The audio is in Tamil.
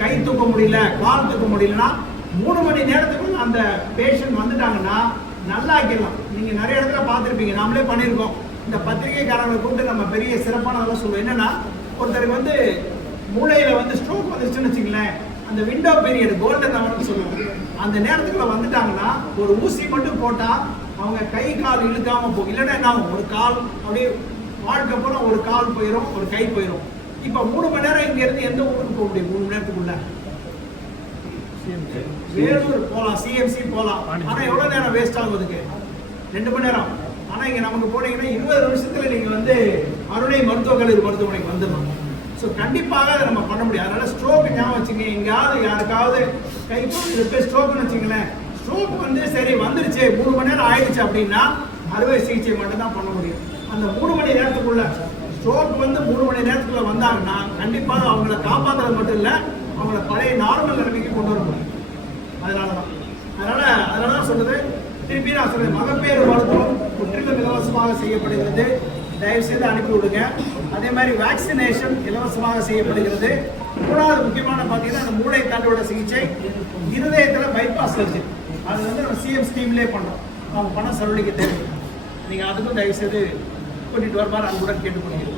கை தூக்க முடியல, கால் தூக்க முடியலன்னா 3 மணி நேரத்துக்குள்ள அந்த பேஷண்ட் வந்துட்டாங்கன்னா நல்லா ஆக்கிடலாம். நீங்க நிறைய இடத்துல பார்த்துருப்பீங்க, நாமளே பண்ணியிருக்கோம். இந்த பத்திரிகைக்காரங்களை கூப்பிட்டு நம்ம பெரிய சிறப்பானதெல்லாம் சொல்லுவோம். என்னன்னா, ஒருத்தருக்கு வந்து மூளையில வந்து ஸ்ட்ரோக் வந்துச்சுன்னு வச்சுங்களேன், அந்த விண்டோ பீரியட் கோல்டன் ஹவர்னு சொல்லுவோம். அந்த நேரத்துக்குள்ள வந்துட்டாங்கன்னா ஒரு ஊசி மட்டும் போட்டா அவங்க கை கால் இழுக்காம போகும். இல்லைன்னா என்ன ஆகும், ஒரு கால் அப்படியே வாழ்க்கை போனா ஒரு கால் போயிடும், ஒரு கை போயிடும். இப்ப 3 மணி நேரம் இங்க இருந்து எந்த ஊருக்கு போக முடியும்? 3 மணி நேரத்துக்குள்ள வேலூர் போகலாம், சிஎம்சி போகலாம். ஆனா எவ்வளவு நேரம் வேஸ்ட் ஆகுதுக்கு? 2 மணி நேரம். ஆனா இங்க நமக்கு போனீங்கன்னா 20 நிமிஷத்துல நீங்க வந்து அருணை மருத்துவக் கல்லூரி மருத்துவமனைக்கு வந்துடலாம். ஸோ கண்டிப்பாக அதை நம்ம பண்ண முடியும். அதனால ஸ்ட்ரோக் ஞாபகம் வச்சுங்க. எங்கேயாவது யாருக்காவது கை ஸ்ட்ரோக்னு வச்சுங்களேன், ஸ்ட்ரோக் வந்து சரி வந்துருச்சு 3 மணி நேரம் ஆயிடுச்சு அப்படின்னா அறுவை சிகிச்சை மட்டும் தான் பண்ண முடியும். அந்த 3 மணி நேரத்துக்குள்ள ஸ்ட்ரோக் வந்து 3 மணி நேரத்துக்குள்ள வந்தாங்கன்னா கண்டிப்பாக அவங்கள காப்பாற்றுறது மட்டும் இல்லை, அவங்கள பழைய நார்மல் நிலைமைக்கு கொண்டு வர முடியும். அதனால தான் சொல்றது, திருப்பி நான் சொல்றேன், மகப்பேறு மருத்துவம் முற்றிலும் இலவசமாக செய்யப்படுகிறது. தயவு செய்து அனுப்பி விடுங்க. அதே மாதிரி வேக்சினேஷன் இலவசமாக செய்யப்படுகிறது. 3வது முக்கியமான பார்த்தீங்கன்னா அந்த மூளை தண்டுவட சிகிச்சை, இருதயத்தில் பைபாஸ் சர்ஜரி, அது வந்து நம்ம சிஎம் ஸ்கீம்லேயே பண்ணுறோம். அவங்க பணம் செலவழிக்க தேவை. நீங்கள் அதுக்கும் தயவு செய்து கூட்டிகிட்டு வருமாறு அன்புடன் கேட்டுக்கொள்கிறேன்.